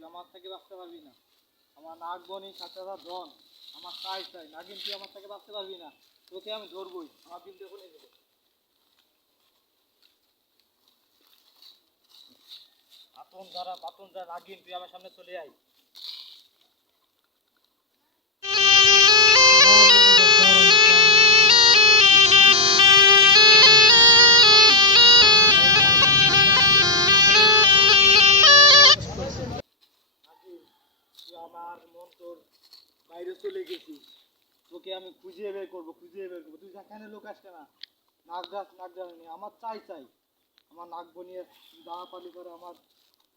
তুই আমার থেকে বাঁচতে পারবি না। আমার নাক বনি সাথে ধন আমার চাই চাই, নাগিন তুই আমার থেকে বাঁচতে পারবি না। তোকে আমি ধরবই, আমার কিন্তু এখন এই দেবো। পাতন যারা নাগিন তুই আমার সামনে চলে আয়। আমার মন তোর বাইরে চলে গেছি, তোকে আমি খুঁজিয়ে বের করবো তুই যেখানে লোক আসছে না। নাক জানি আমার চাই চাই, আমার নাক বনিয়ে দাঁড়া পালি করে আমার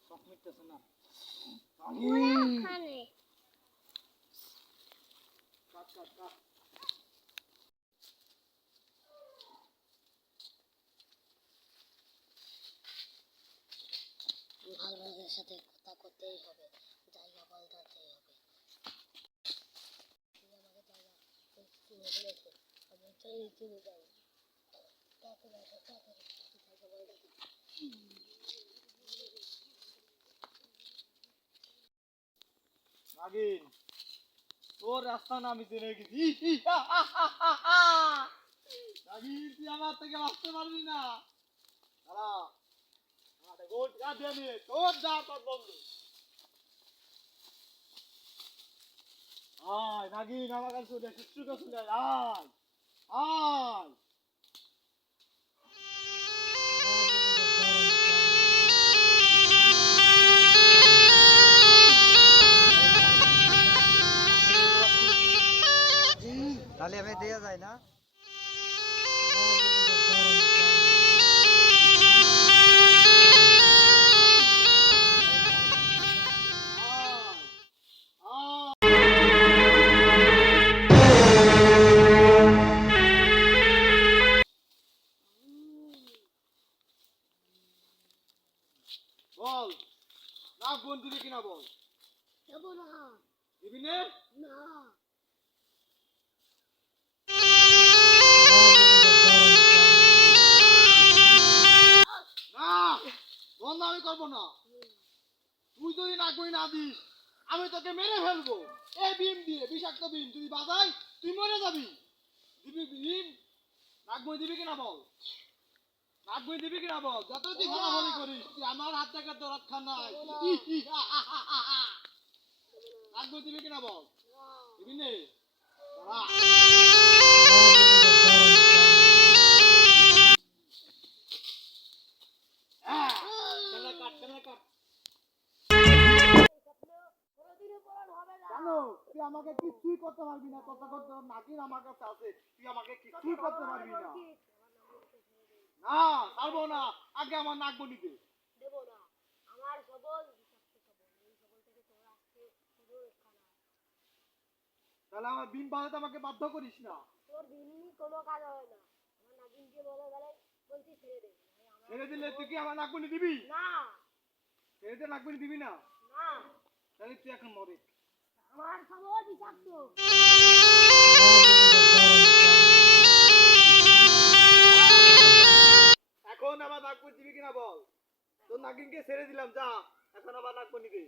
শখ মিটতেছে না। ভালোবাসার সাথে কথা করতেই হবে, জায়গা বদলাতেই হবে। আমি চলে যাই। নাগিন তোর রাস্তা না আমি জেনে গেছি। নাগিন তুই আমার থেকে বাঁচতে পারবি না। দাঁড়া, তোর যা পথ বন্ধ। আয় নাগিন আমার কাছে চলে কিচ্ছু কাছে নাই, আয় আয়। তাহলে আমি দেয়া যায় না। বল না বোন দিবি কিনা বল। দেবো না। দিবি না? না। না বন্ধ আমি করবো না। তুই যদি নাগবই না দিস আমি তোকে মেরে ফেলবো। এই বিম দিয়ে, বিষাক্ত বিম তুই বাজাই তুই মরে যাবি। দিবি বিম? নাগবই দিবি কিনা বল। নাগবই দিবি কিনা বল। যত তুই ফলাফলি করিস তুই আমার হাত থেকে তো রক্ষা নাই। নাগবই দিবি কিনা বল। দিবি নে? তুই আমাকে কিছুই করতে পারবি না, কথা করতে নাগিন আমার কাছে আছে, তুই আমাকে কিছুই করতে পারবি না। না পারবো না, আগে আমার নাক বনি দে। দেবো না। আমার সবল এই সবল থেকে তোর আজকে কোনো রক্ষা নাই। তাহলে আমার বিম বাজাতে আমাকে বাধ্য করিস না। তোর দিনই কোনো কাজ হয় না। আমার নাগিনকে বলে গেলে বলছি ছেড়ে দে। ছেড়ে দিলে তুই কি আমার নাক বনি দিবি? না। ছেড়ে দিয়ে নাক বনি দিবি না? না। তাহলে তুই এখন মরে। আমার সবল বিষাক্ত। এখন আমার নাক বনি দিবি কিনা বল। তোর নাগিনকে ছেড়ে দিলাম, যা এখন আমার নাক বনি দে।